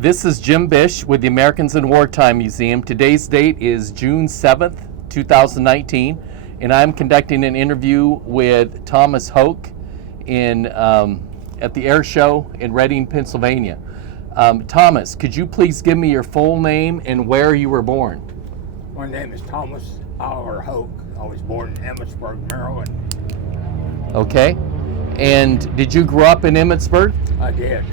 This is Jim Bish with the Americans in Wartime Museum. Today's date is June 7th, 2019, and I'm conducting an interview with Thomas Hoke at the air show in Reading, Pennsylvania. Thomas, could you please give me your full name and where you were born? My name is Thomas Oliver Hoke. I was born in Emmitsburg, Maryland. Okay. And did you grow up in Emmitsburg? I did.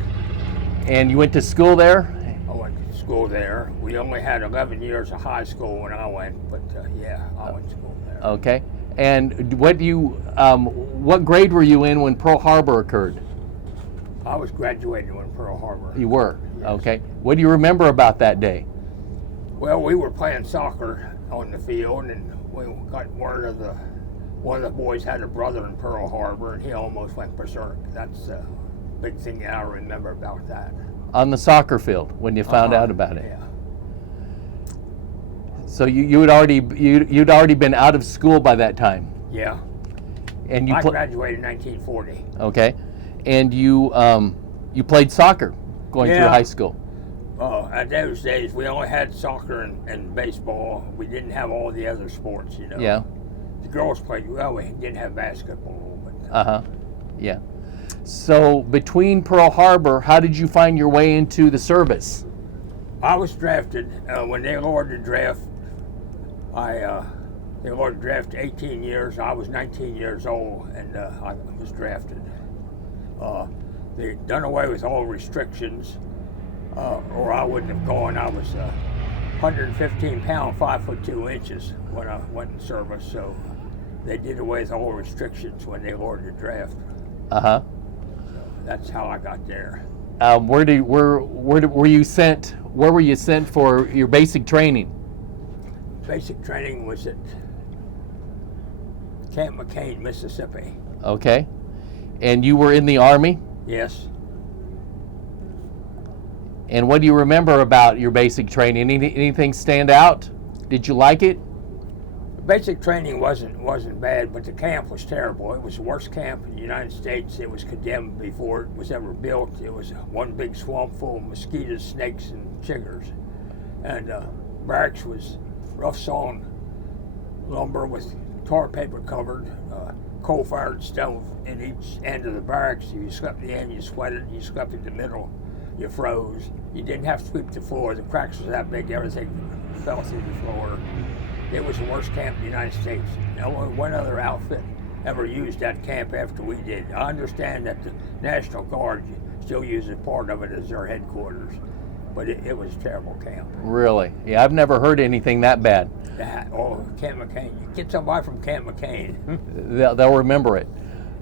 And you went to school there? I went to school there. We only had 11 years of high school when I went, but I went to school there. Okay. And what grade were you in when Pearl Harbor occurred? I was graduating when Pearl Harbor. You were? Yes. Okay. What do you remember about that day? Well, we were playing soccer on the field, and we got word of one of the boys had a brother in Pearl Harbor, and he almost went berserk. That's a big thing that I remember about that. On the soccer field when you found out about it? Yeah. So you'd already been out of school by that time? Yeah. And I graduated in 1940. Okay. And you played soccer going through high school? At those days, we only had soccer and baseball. We didn't have all the other sports, you know. Yeah. The girls played well. We didn't have basketball. Yeah. So between Pearl Harbor, how did you find your way into the service? I was drafted when they lowered the draft. They lowered the draft to 18 years. I was 19 years old, and I was drafted. They done away with all restrictions, or I wouldn't have gone. I was 115 pounds, 5'2" when I went in service. So they did away with all restrictions when they lowered the draft. So that's how I got there. Where were you sent? Where were you sent for your basic training? Basic training was at Camp McCain, Mississippi. Okay. And you were in the Army? Yes. And what do you remember about your basic training? Anything stand out? Did you like it? Basic training wasn't bad, but the camp was terrible. It was the worst camp in the United States. It was condemned before it was ever built. It was one big swamp full of mosquitoes, snakes, and chiggers. And barracks was rough-sawn lumber with tar paper covered, coal-fired stove in each end of the barracks. You slept in the end, you sweated. You slept in the middle, you froze. You didn't have to sweep the floor. The cracks was that big, everything fell through the floor. It was the worst camp in the United States. Only one other outfit ever used that camp after we did. I understand that the National Guard still uses part of it as their headquarters, but it was a terrible camp. Really? Yeah, I've never heard anything that bad. Camp McCain. You get somebody from Camp McCain. They'll remember it.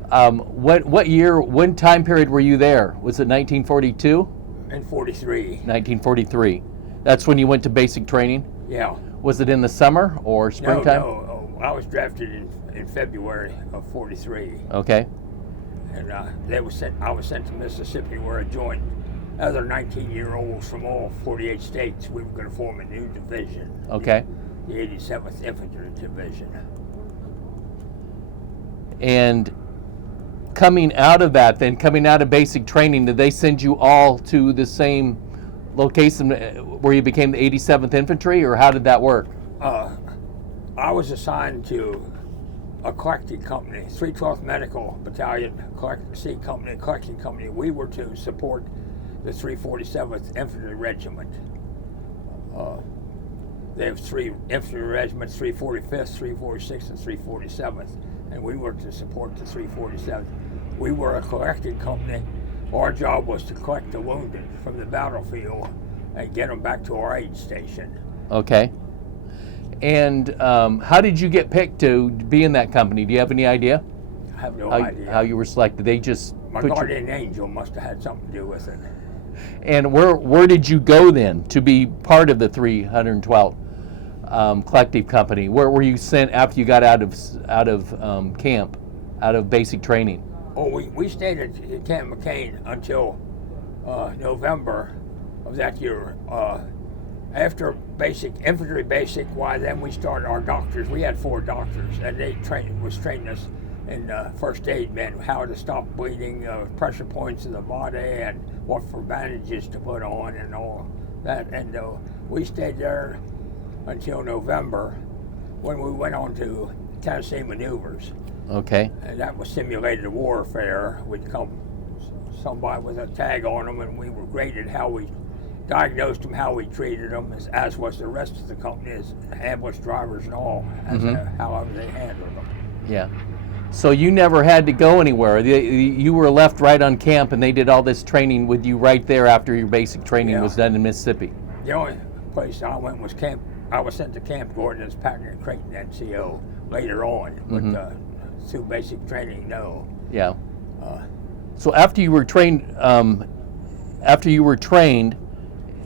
What year, what time period were you there? Was it 1942? In 43. 1943. That's when you went to basic training? Yeah. Was it in the summer or springtime? No. I was drafted in February of 43. Okay. And I was sent to Mississippi, where I joined other 19-year-olds from all 48 states. We were going to form a new division. Okay. The 87th Infantry Division. And coming out of basic training, did they send you all to the same location where you became the 87th Infantry, or how did that work? I was assigned to a collecting company, 312th Medical Battalion C Company, collecting company. We were to support the 347th Infantry Regiment. They have three infantry regiments, 345th, 346th, and 347th, and we were to support the 347th. We were a collecting company. Our job was to collect the wounded from the battlefield and get them back to our aid station. Okay. And how did you get picked to be in that company? Do you have any idea? I have no idea. How you were selected? They just My guardian angel must have had something to do with it. And where did you go then to be part of the 312th collective company? Where were you sent after you got out of camp, out of basic training? Oh, we stayed at Camp McCain until November of that year. After infantry basic, then we started our doctors. We had 4 doctors, and they was training us in first aid, man, how to stop bleeding, pressure points in the body, and what for bandages to put on and all that. And we stayed there until November, when we went on to Tennessee maneuvers. Okay. And that was simulated warfare. We'd come somebody with a tag on them, and we were graded how we diagnosed them, how we treated them, as was the rest of the companies, ambulance drivers and all, as however they handled them. Yeah. So you never had to go anywhere. You were left right on camp, and they did all this training with you right there after your basic training was done in Mississippi. The only place I went was camp. I was sent to Camp Gordon as Packer and Creighton NCO later on, but through basic training, no. Yeah. So after you were trained,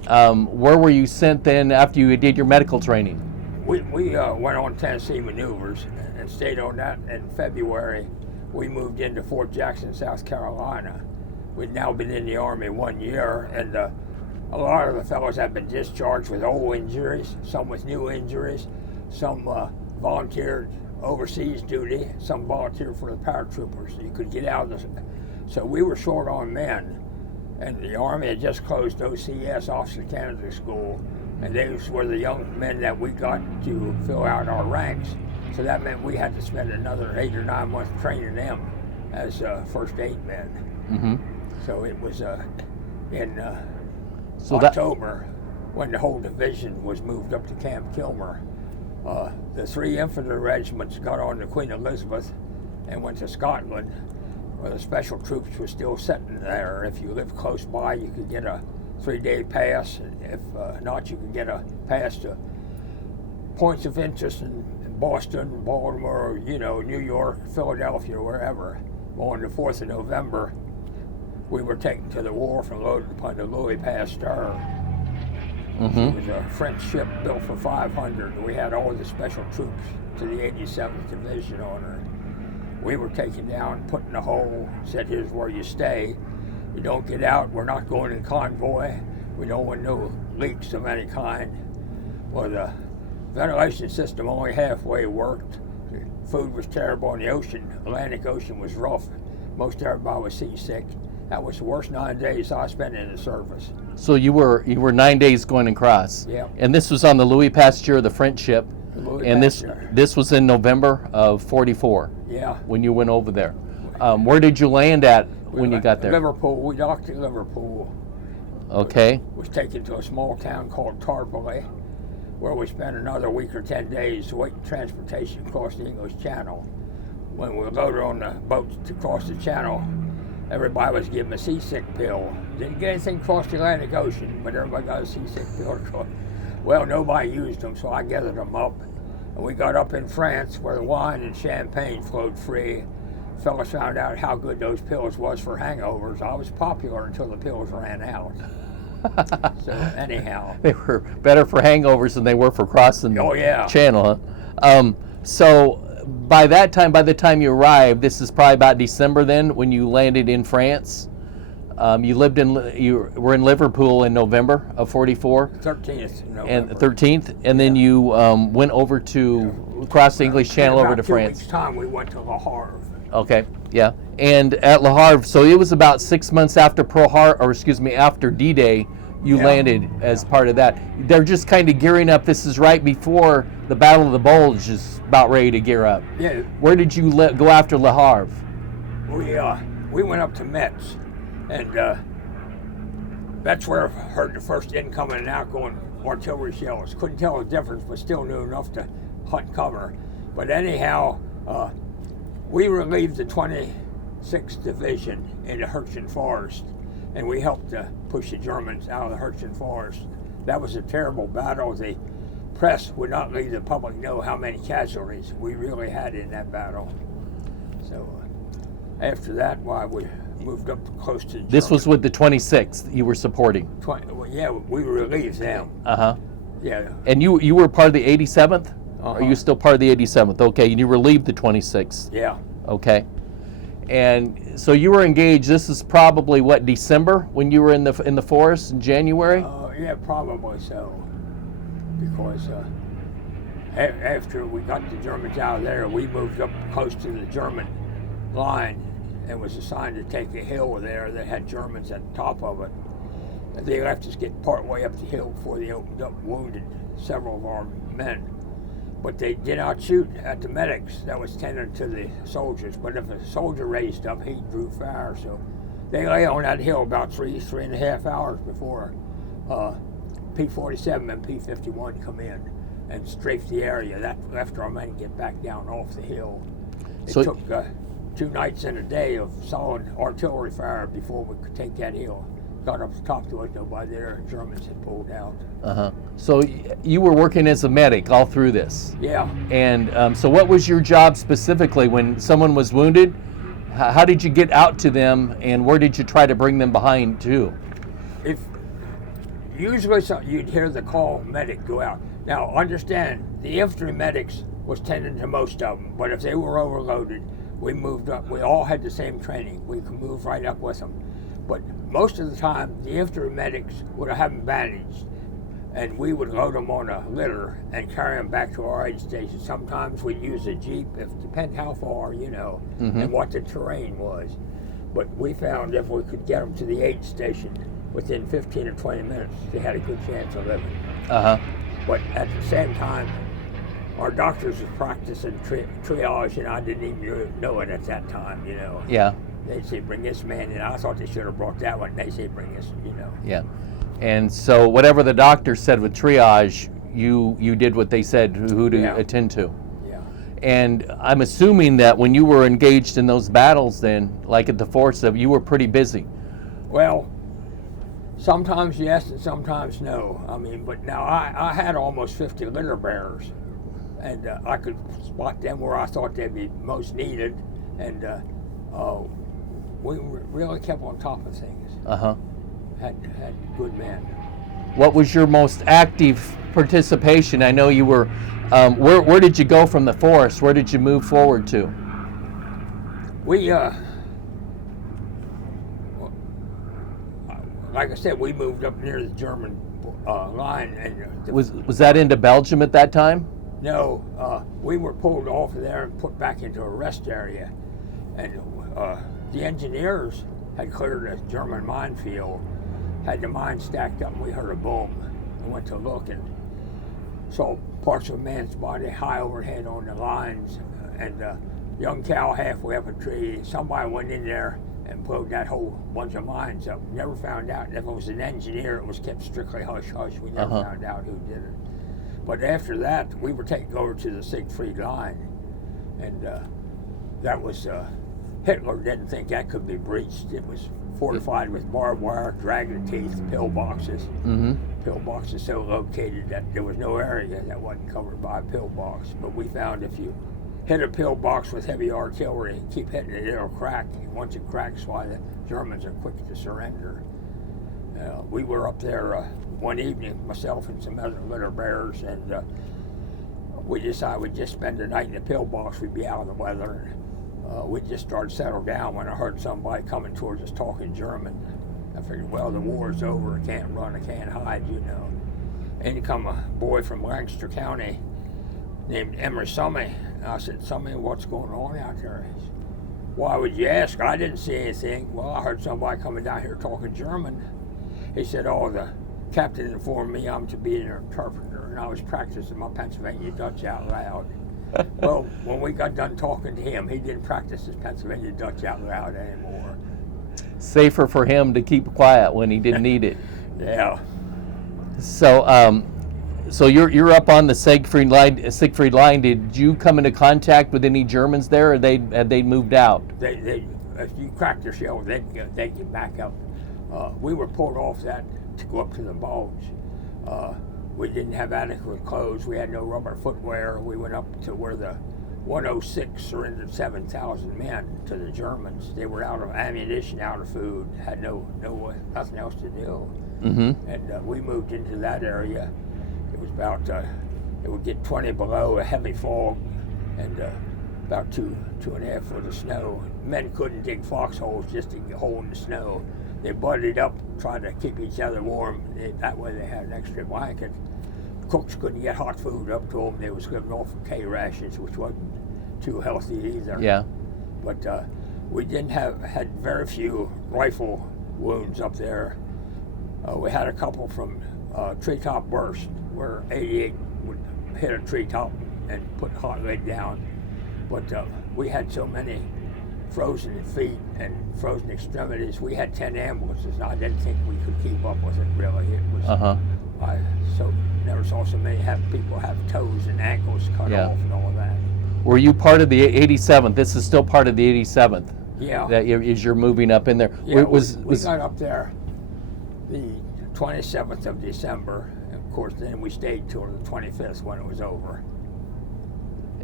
where were you sent then after you did your medical training? We went on Tennessee maneuvers and stayed on that. In February, we moved into Fort Jackson, South Carolina. We'd now been in the Army 1 year, and a lot of the fellows had been discharged with old injuries, some with new injuries, some volunteered overseas duty, some volunteered for the paratroopers. You could get out of this. So we were short on men, and the Army had just closed OCS, Officer Candidate School, and those were the young men that we got to fill out our ranks. So that meant we had to spend another 8 or 9 months training them as first aid men. Mm-hmm. So it was in October when the whole division was moved up to Camp Kilmer. The 3 infantry regiments got on the Queen Elizabeth and went to Scotland, where the special troops were still sitting there. If you lived close by, you could get a 3-day pass. If not, you could get a pass to points of interest in Boston, Baltimore, New York, Philadelphia, wherever. On the 4th of November, we were taken to the wharf and loaded upon the Louis Pasteur. Mm-hmm. It was a French ship built for 500. We had all the special troops to the 87th Division on her. We were taken down, put in a hole, said, here's where you stay. You don't get out, we're not going in convoy. We don't want no leaks of any kind. Well, the ventilation system only halfway worked. The food was terrible in the ocean. Atlantic Ocean was rough. Most everybody was seasick. That was the worst 9 days I spent in the service. So you were 9 days going across. Yeah. And this was on the Louis Pasteur, the French ship. And this was in November of '44. Yeah. When you went over there. Where did you land at when you got there? Liverpool. We docked at Liverpool. Okay. Was taken to a small town called Tarporley, where we spent another week or 10 days waiting transportation across the English Channel. When we were loaded on the boat to cross the channel, everybody was given a seasick pill. Didn't get anything across the Atlantic Ocean, but everybody got a seasick pill. Well, nobody used them, so I gathered them up. And we got up in France, where the wine and champagne flowed free. Fellas found out how good those pills was for hangovers. I was popular until the pills ran out. So anyhow, they were better for hangovers than they were for crossing the channel, huh? So by the time you arrived, this is probably about December then when you landed in France. You were in Liverpool in November of '44. 13th November. And 13th, and then you went over to cross the English Channel over to France. 2 weeks' time, we went to Le Havre. Okay, yeah, and at Le Havre, so it was about 6 months after after D-Day, you landed as part of that. They're just kind of gearing up. This is right before the Battle of the Bulge is about ready to gear up. Yeah. Where did you go after Le Havre? We went up to Metz, and that's where I heard the first incoming and outgoing artillery shells. Couldn't tell the difference, but still knew enough to hunt cover. But anyhow, we relieved the 26th Division in the Hürtgen Forest, and we helped push the Germans out of the Hürtgen Forest. That was a terrible battle. The press would not let the public know how many casualties we really had in that battle. So after that, we moved up close to Germany. This was with the 26th you were supporting? We relieved them. Uh-huh. Yeah. And you were part of the 87th? Are you still part of the 87th? Okay, and you relieved the 26th? Yeah. Okay. And so you were engaged, this is probably, December, when you were in the forest in January? Yeah, probably so. Because after we got the Germans out of there, we moved up close to the German line and was assigned to take a hill there that had Germans at the top of it. They left us get part way up the hill before they opened up, wounded several of our men. But they did not shoot at the medics that was tending to the soldiers. But if a soldier raised up, he drew fire. So they lay on that hill about 3.5 hours before P-47 and P-51 come in and strafe the area. That left our men get back down off the hill. It took 2 nights and a day of solid artillery fire before we could take that hill. Got up the top to it, nobody there. Germans had pulled out. So you were working as a medic all through this? Yeah. And so what was your job specifically when someone was wounded? How did you get out to them, and where did you try to bring them behind to? Usually you'd hear the call medic go out. Now understand, the infantry medics was tending to most of them, but if they were overloaded, we moved up. We all had the same training. We could move right up with them. But most of the time, the infantry medics would have them bandaged, and we would load them on a litter and carry them back to our aid station. Sometimes we'd use a Jeep, depend how far, and what the terrain was. But we found if we could get them to the aid station within 15 or 20 minutes, they had a good chance of living. But at the same time, our doctors were practicing triage, and I didn't even know it at that time, Yeah. They'd say, bring this man in. I thought they should have brought that one. They say, bring this, Yeah. And so whatever the doctor said with triage, you did what they said, who to attend to. Yeah. And I'm assuming that when you were engaged in those battles then, like at the force, you were pretty busy. Well, sometimes yes and sometimes no. I mean, but now I had almost 50 litter bearers, and I could spot them where I thought they'd be most needed, and we really kept on top of things. Had good men. What was your most active participation? I know you were, where did you go from the forest? Where did you move forward to? We, like I said, we moved up near the German line. And was that into Belgium at that time? No, we were pulled off of there and put back into a rest area. And the engineers had cleared a German minefield, had the mine stacked up, and we heard a boom. I went to look and saw parts of a man's body high overhead on the lines, and a young cow halfway up a tree. Somebody went in there and blowed that whole bunch of mines up. Never found out. If it was an engineer, it was kept strictly hush-hush. We never found out who did it. But after that, we were taken over to the Siegfried Line, and that was... Hitler didn't think that could be breached. It was fortified with barbed wire, dragon teeth, pillboxes. Pillboxes so located that there was no area that wasn't covered by a pillbox. But we found if you hit a pillbox with heavy artillery and keep hitting it, it'll crack. And once it cracks, why the Germans are quick to surrender. We were up there one evening, myself and some other litter bearers, and we decided we'd just spend the night in the pillbox. We'd be out of the weather. We just started to settle down when I heard somebody coming towards us talking German. I figured, well, the war's over. I can't run, I can't hide, And he come a boy from Lancaster County named Emery Summey. And I said, Summey, what's going on out there? He said, why would you ask? I didn't see anything. Well, I heard somebody coming down here talking German. He said, oh, the captain informed me I'm to be an interpreter, and I was practicing my Pennsylvania Dutch out loud. Well, when we got done talking to him, he didn't practice his Pennsylvania Dutch out loud anymore. Safer for him to keep quiet when he didn't need it. Yeah. So, so you're up on the Siegfried line. Did you come into contact with any Germans there, or had they moved out? They if you cracked their shell, they'd get back up. We were pulled off that to go up to the bulge. We didn't have adequate clothes. We had no rubber footwear. We went up to where the 106 surrendered 7,000 men to the Germans. They were out of ammunition, out of food, had nothing else to do. And we moved into that area. It was about, it would get 20 below, a heavy fog, and about 2.5 foot of snow. Men couldn't dig foxholes just to get a hole in the snow. They butted up, trying to keep each other warm. That way they had an extra blanket. Cooks couldn't get hot food up to them. They was living off of K rations, which wasn't too healthy either. Yeah. But We didn't had very few rifle wounds up there. We had a couple from treetop burst, where 88 would hit a treetop and put hot lead down. But we had so many frozen feet and frozen extremities. We had 10 ambulances, and I didn't think we could keep up with it, really. It was, I never saw so many people have toes and ankles cut off and all of that. Were you part of the 87th? This is still part of the 87th. Yeah. That as you're moving up in there. Yeah, we got up there the 27th of December, and of course then we stayed till the 25th when it was over.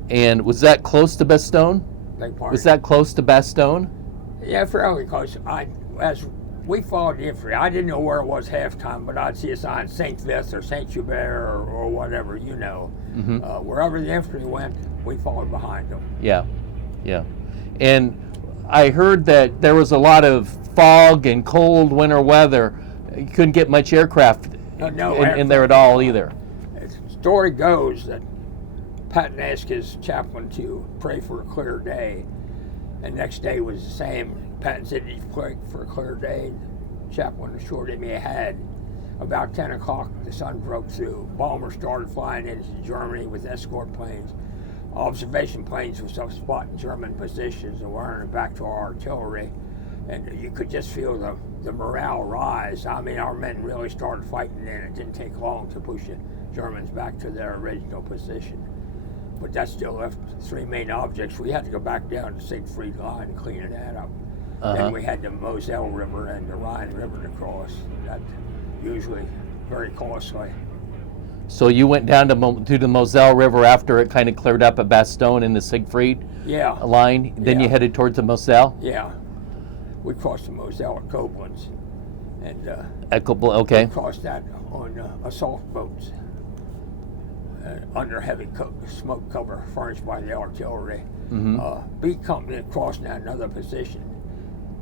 And was that close to Bastogne? Was that close to Bastogne? Yeah, fairly close. As we followed the infantry, I didn't know where it was half time, but I'd see a sign St. Vith or St. Hubert or whatever, you know. Wherever the infantry went, we followed behind them. Yeah, yeah. And I heard that there was a lot of fog and cold winter weather. You couldn't get much aircraft in there at all either. The story goes that Patton asked his chaplain to pray for a clear day, and next day was the same. Patton said he'd pray for a clear day. The chaplain assured him he had. About 10 o'clock, the sun broke through. Bombers started flying into Germany with escort planes. Observation planes were spotting German positions and wiring back to our artillery, and you could just feel the morale rise. I mean, our men really started fighting, and it didn't take long to push the Germans back to their original position. But that still left 3 main objects. We had to go back down the Siegfried Line and clean that up. Then we had the Moselle River and the Rhine River to cross. That usually very costly. So you went down to the Moselle River after it kind of cleared up at Bastogne in the Siegfried line. Then you headed towards the Moselle? Yeah. We crossed the Moselle at Koblenz. And okay. We crossed that on assault boats under heavy smoke cover furnished by the artillery. B Company crossed now another position.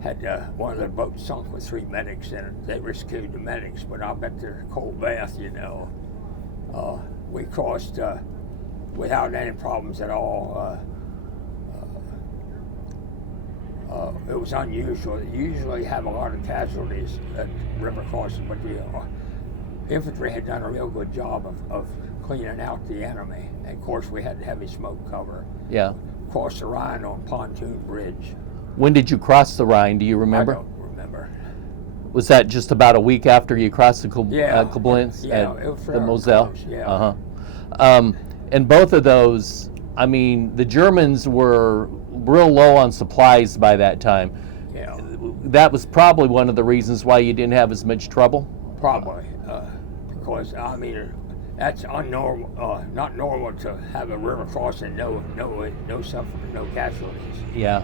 Had one of their boats sunk with 3 medics in it. They rescued the medics, but I'll bet they're a cold bath, you know. We crossed without any problems at all. It was unusual. They usually have a lot of casualties at river crossing, but the infantry had done a real good job of cleaning out the enemy. And of course, we had heavy smoke cover. Yeah. Crossed the Rhine on pontoon bridge. When did you cross the Rhine? Do you remember? I don't remember. Was that just about a week after you crossed the Koblenz it was the Moselle? Close, yeah. And both of those, I mean, the Germans were real low on supplies by that time. Yeah. That was probably one of the reasons why you didn't have as much trouble? Probably. Because, I mean, that's unnormal, not normal to have a river crossing, no suffering, no casualties. Yeah.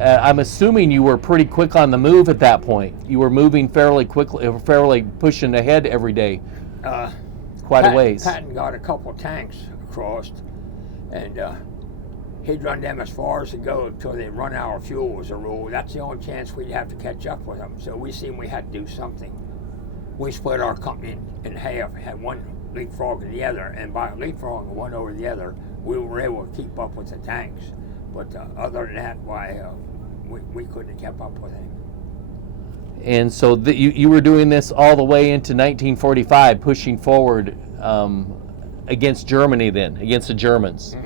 I'm assuming you were pretty quick on the move at that point. You were moving fairly quickly, fairly pushing ahead every day. Quite a ways. Patton got a couple tanks across, and he'd run them as far as to go until they run out of fuel was a rule. That's the only chance we'd have to catch up with them. So we seen we had to do something. We split our company in half, had one leapfrogging the other, and by leapfrogging one over the other, we were able to keep up with the tanks. But other than that, we couldn't have kept up with him. And so you were doing this all the way into 1945, pushing forward against Germany then, against the Germans.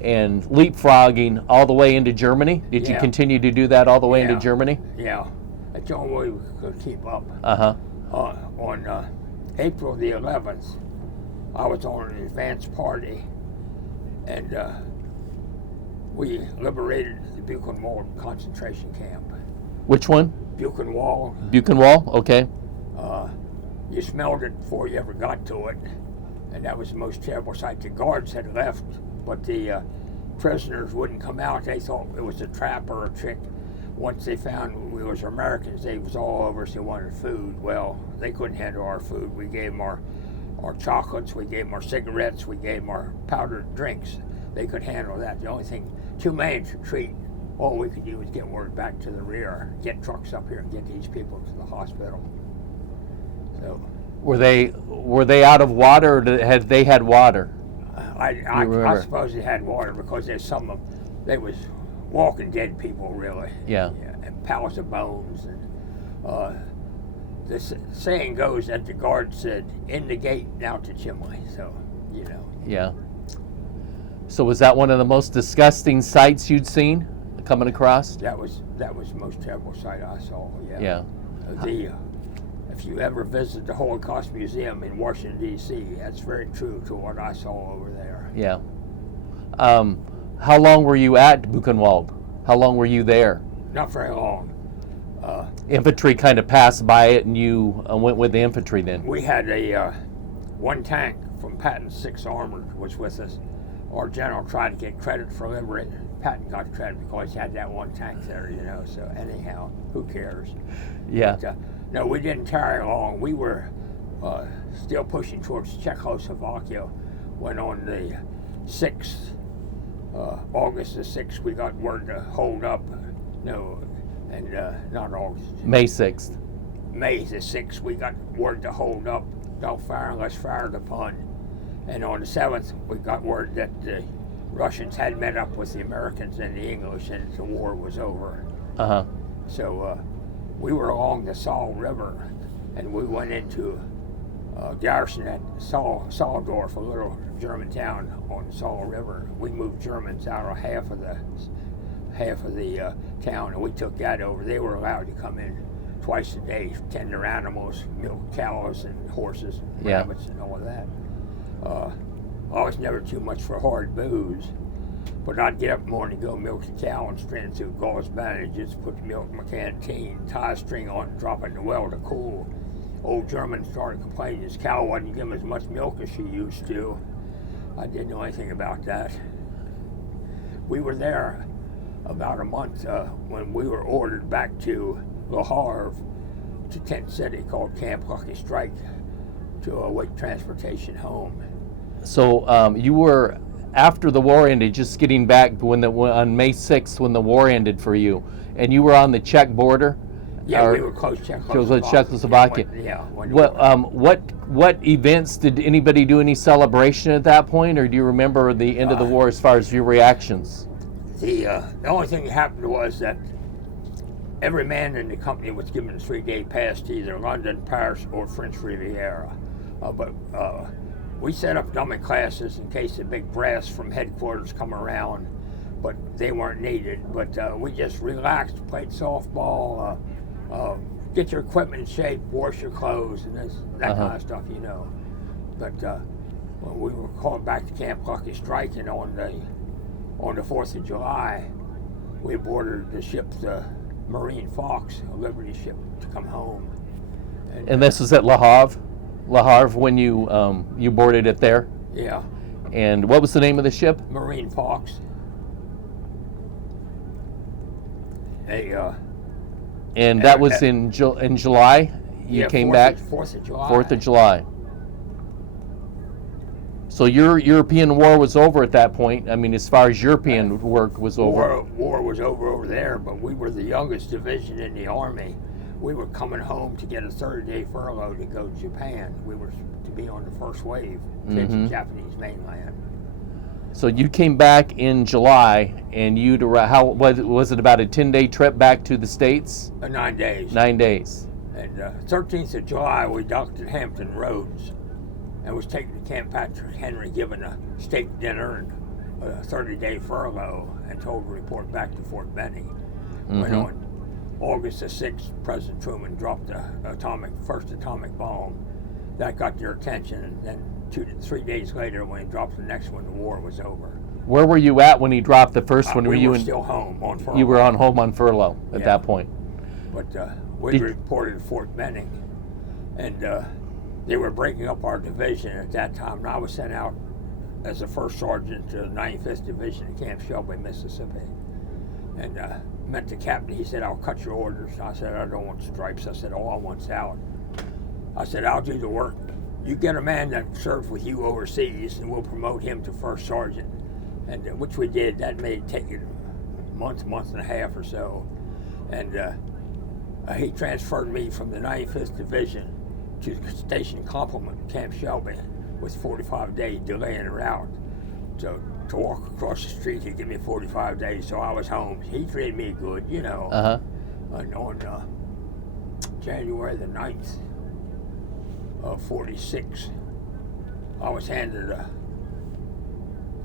And leapfrogging all the way into Germany? Did you continue to do that all the way into Germany? Yeah. That's the only way we could keep up. On April the 11th, I was on an advance party, and we liberated the Buchenwald concentration camp. Which one? Buchenwald. Buchenwald, okay. You smelled it before you ever got to it, and that was the most terrible sight. The guards had left, but the prisoners wouldn't come out. They thought it was a trap or a trick. Once they found we was Americans, they was all over us. They wanted food. Well, they couldn't handle our food. We gave them our chocolates, we gave them our cigarettes, we gave them our powdered drinks. They could handle that. The only thing, too many to treat. All we could do was get word back to the rear, get trucks up here and get these people to the hospital. So, were they out of water, or had they had water? I suppose they had water, because there's some of they was walking dead people, really. Yeah. And pallets of bones. And this saying goes that the guard said, "In the gate, out the chimney." So, you know. Yeah. So was that one of the most disgusting sights you'd seen coming across? That was the most terrible sight I saw. Yeah. Yeah. If you ever visit the Holocaust Museum in Washington, D.C., that's very true to what I saw over there. Yeah. How long were you at Buchenwald? How long were you there? Not very long. Infantry kind of passed by it, and you went with the infantry then? We had a one tank from Patton's 6th Armored was with us. Our general tried to get credit for liberating. Patton got credit because he had that one tank there, you know. So anyhow, who cares? Yeah. But, no, we didn't tarry long. We were still pushing towards Czechoslovakia when on the 6th, August the 6th, we got word to hold up. No, and not August. May 6th. May the 6th, we got word to hold up. Don't fire unless fired upon. And on the 7th, we got word that the Russians had met up with the Americans and the English and the war was over. Uh-huh. So we were along the Saal River, and we went into garrison at Saaldorf, a little German town on the Saal River. We moved Germans out of half of the town, and we took that over. They were allowed to come in twice a day, tend their animals, milk cows and horses, and Yeah. rabbits, and all of that. I was never too much for hard booze, but I'd get up in the morning, go milk the cow and strain through gauze bandages, put the milk in my canteen, tie a string on, drop it in the well to cool. Old German started complaining his cow wasn't giving as much milk as she used to. I didn't know anything about that. We were there about a month when we were ordered back to Le Havre, to Tent City, called Camp Lucky Strike, to await transportation home. So you were, after the war ended, just getting back on May 6th when the war ended for you, and you were on the Czech border? Yeah, we were close to Czechoslovakia. What events, did anybody do any celebration at that point, or do you remember the end of the war as far as your reactions? The only thing that happened was that every man in the company was given a 3-day pass to either London, Paris, or French Riviera. But we set up dummy classes in case the big brass from headquarters come around, but they weren't needed. But we just relaxed, played softball, get your equipment in shape, wash your clothes, and that kind of stuff, you know. But when we were called back to Camp Lucky Strike, and on the 4th of July, we boarded the ship, the Marine Fox, a Liberty ship, to come home. And this was at Le Havre? Le Havre when you boarded it there? Yeah. And what was the name of the ship? Marine Fox. And that was in July? You came back? 4th of July. 4th of July. So your European war was over at that point. I mean, as far as European work was over. War was over there, but we were the youngest division in the Army. We were coming home to get a 30-day furlough to go to Japan. We were to be on the first wave to the Japanese mainland. So you came back in July, and how was it, about a 10-day trip back to the States? 9 days. 9 days. And 13th of July, we docked at Hampton Roads and was taken to Camp Patrick Henry, given a steak dinner and a 30-day furlough, and told to report back to Fort Benning. When on August the 6th, President Truman dropped the first atomic bomb. That got their attention, and then 2 to 3 days later, when he dropped the next one, the war was over. Where were you at when he dropped the first one? We were still home on furlough. You were home on furlough at that point. But we reported at Fort Benning, and they were breaking up our division at that time, and I was sent out as a first sergeant to the 95th Division at Camp Shelby, Mississippi. And met the captain. He said, "I'll cut your orders." I said, "I don't want stripes." I said, "All I want's out." I said, "I'll do the work. You get a man that served with you overseas, and we'll promote him to first sergeant." And which we did. That may take a month and a half or so. And he transferred me from the 95th Division to the Station Complement, Camp Shelby, with 45-day delay in route. So to walk across the street. He'd give me 45 days, so I was home. He treated me good, you know. And on January the 9th of 46, I was handed a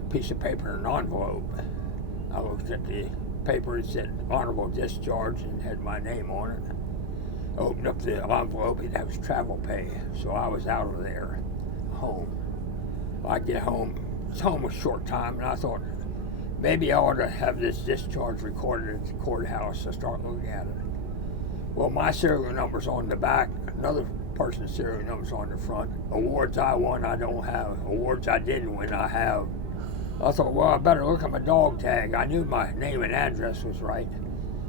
piece of paper in an envelope. I looked at the paper, it said honorable discharge and had my name on it. I opened up the envelope, that was travel pay. So I was out of there, home. I get home, it's home a short time, and I thought, maybe I ought to have this discharge recorded at the courthouse to start looking at it. Well, my serial number's on the back, another person's serial number's on the front. Awards I won, I don't have. Awards I didn't win, I have. I thought, well, I better look at my dog tag. I knew my name and address was right.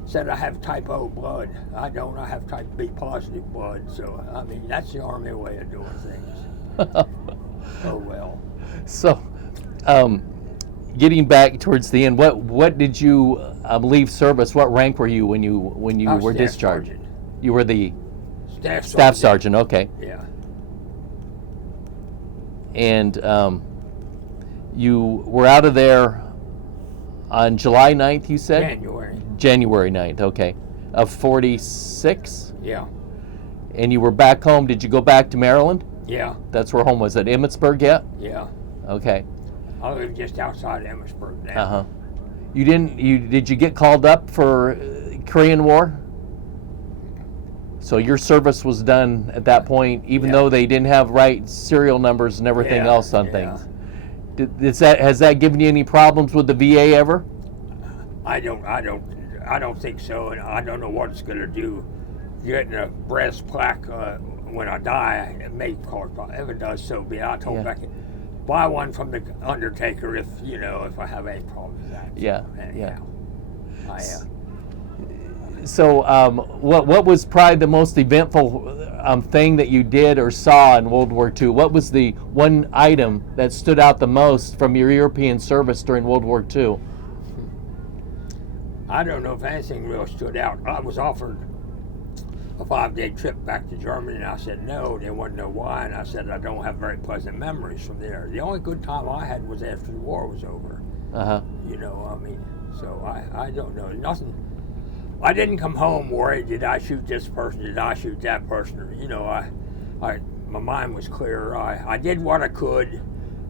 Said I have type O blood. I don't, I have type B positive blood. So, I mean, that's the Army way of doing things. Oh, well. So, getting back towards the end, what did you leave service? What rank were you when you were discharged? Sergeant. You were the Staff sergeant. Okay. Yeah. And you were out of there on July 9th, you said? January 9th, okay. Of 46? Yeah. And you were back home. Did you go back to Maryland? Yeah. That's where home was. At Emmitsburg yet? Yeah. Okay. I live just outside Emmitsburg now. Did you get called up for Korean War? So your service was done at that point, even though they didn't have right serial numbers and everything else on things. Has that given you any problems with the VA ever? I don't think so, and I don't know what it's going to do. Getting a brass plaque when I die, it may cause problems. If it does, so be it. I told them I can buy one from the undertaker if I have any problems with that. So what was probably the most eventful thing that you did or saw in World War II? What was the one item that stood out the most from your European service during World War II? I don't know if anything real stood out. I was offered a 5-day trip back to Germany, and I said no. They wanted to know why, and I said I don't have very pleasant memories from there. The only good time I had was after the war was over. So I don't know. Nothing. I didn't come home worried, did I shoot this person, did I shoot that person? My mind was clear. I did what I could,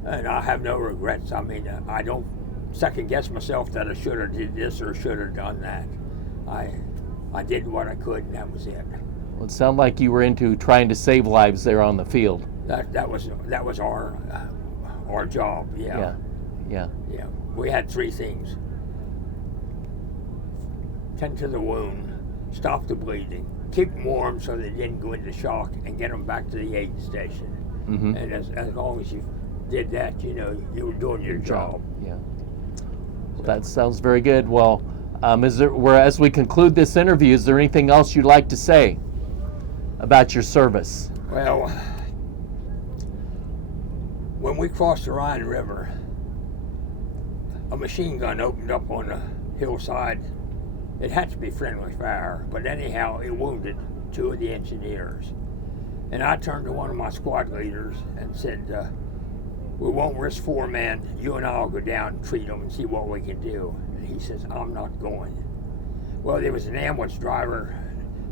and I have no regrets. I mean, I don't second guess myself that I should have did this or should have done that. I did what I could, and that was it. Well, it sounded like you were into trying to save lives there on the field. That was our job. Yeah. We had 3 things: tend to the wound, stop the bleeding, keep them warm so they didn't go into shock, and get them back to the aid station. Mm-hmm. And as long as you did that, you were doing your job. Yeah. Well, that sounds very good. Well, as we conclude this interview, is there anything else you'd like to say about your service? Well, when we crossed the Rhine River, a machine gun opened up on the hillside. It had to be friendly fire, but anyhow, it wounded 2 of the engineers. And I turned to one of my squad leaders and said, we won't risk 4 men. You and I will go down and treat them and see what we can do. And he says, I'm not going. Well, there was an ambulance driver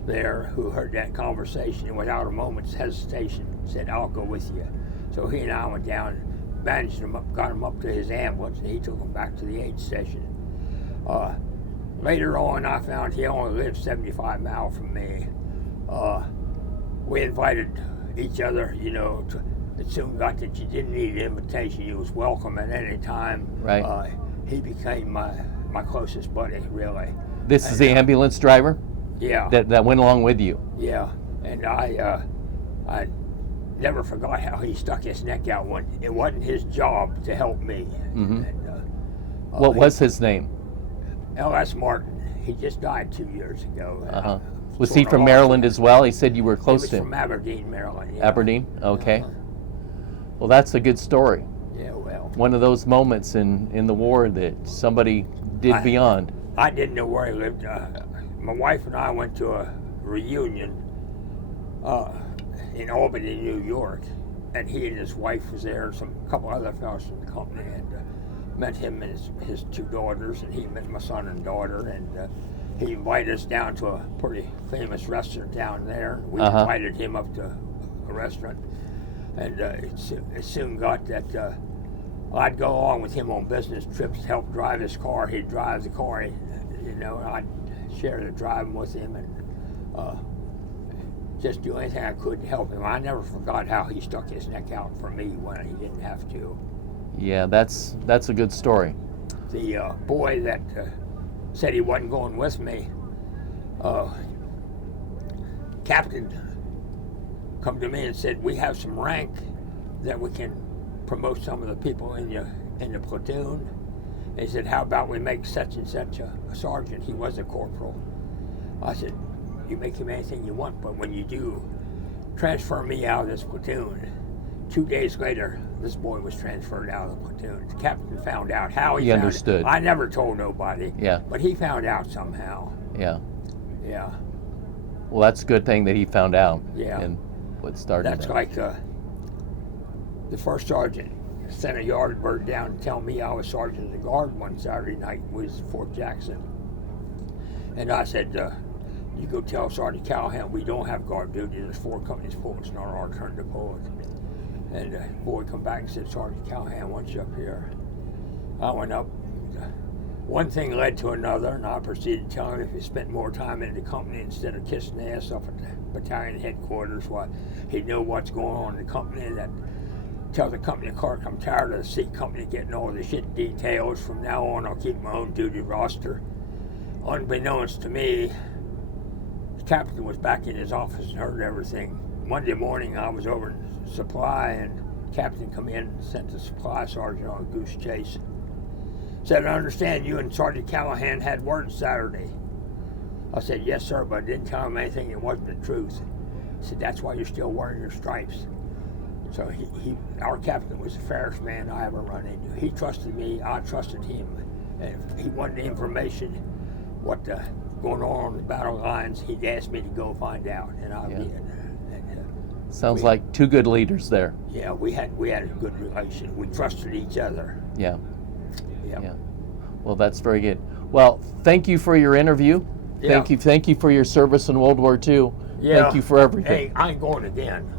there who heard that conversation and without a moment's hesitation said, I'll go with you. So he and I went down, bandaged him up, got him up to his ambulance, and he took him back to the aid station. Later on, I found he only lived 75 miles from me. We invited each other, it soon got that you didn't need an invitation. You was welcome at any time. Right. He became my closest buddy, really. This is the ambulance driver? Yeah. That went along with you? Yeah. And I never forgot how he stuck his neck out when it wasn't his job to help me. Mm-hmm. And, what was his name? L.S. Martin. He just died 2 years ago. Was he from Maryland as well? He said you were close to him. From Aberdeen, Maryland. Yeah. Aberdeen? Okay. Well, that's a good story. Yeah, well. One of those moments in the war that somebody did beyond. I didn't know where he lived. My wife and I went to a reunion in Albany, New York, and he and his wife was there, and a couple other fellows from the company. And met him and his two daughters, and he met my son and daughter, and he invited us down to a pretty famous restaurant down there. We invited him up to a restaurant, and it soon got that I'd go along with him on business trips, help drive his car. He'd drive the car, and I'd share the driving with him, and just do anything I could to help him. I never forgot how he stuck his neck out for me when he didn't have to. Yeah, that's a good story. The boy that said he wasn't going with me, captain come to me and said, we have some rank that we can promote some of the people in the platoon. And he said, how about we make such and such a sergeant? He was a corporal. I said, you make him anything you want, but when you do transfer me out of this platoon, 2 days later, this boy was transferred out of the platoon. The captain found out how he found understood. It. I never told nobody. Yeah. But he found out somehow. Yeah. Yeah. Well, that's a good thing that he found out. Yeah. And what started That's that. like the first sergeant sent a yard bird down to tell me I was sergeant of the guard one Saturday night. Was Fort Jackson. And I said, you go tell Sergeant Callahan we don't have guard duty. There's 4 companies full. It's not our turn to pull it. And the boy come back and said, Sergeant Callahan wants you up here. I went up. One thing led to another, and I proceeded to tell him if he spent more time in the company instead of kissing the ass off at the battalion headquarters, he'd know what's going on in the company. That tell the company clerk I'm tired of the C company getting all the shit details. From now on, I'll keep my own duty roster. Unbeknownst to me, the captain was back in his office and heard everything. Monday morning, I was over in supply, and the captain come in and sent the supply sergeant on a goose chase. Said, I understand you and Sergeant Callahan had words Saturday. I said, yes, sir, but I didn't tell him anything that wasn't the truth. He said, that's why you're still wearing your stripes. So our captain was the fairest man I ever run into. He trusted me, I trusted him. And if he wanted the information, what going on the battle lines, he'd ask me to go find out, and I did. And, Sounds like 2 good leaders there. Yeah, we had a good relation. We trusted each other. Yeah. Yep. Yeah. Well, that's very good. Well, thank you for your interview. Yeah. Thank you for your service in World War II. Yeah. Thank you for everything. Hey, I ain't going again.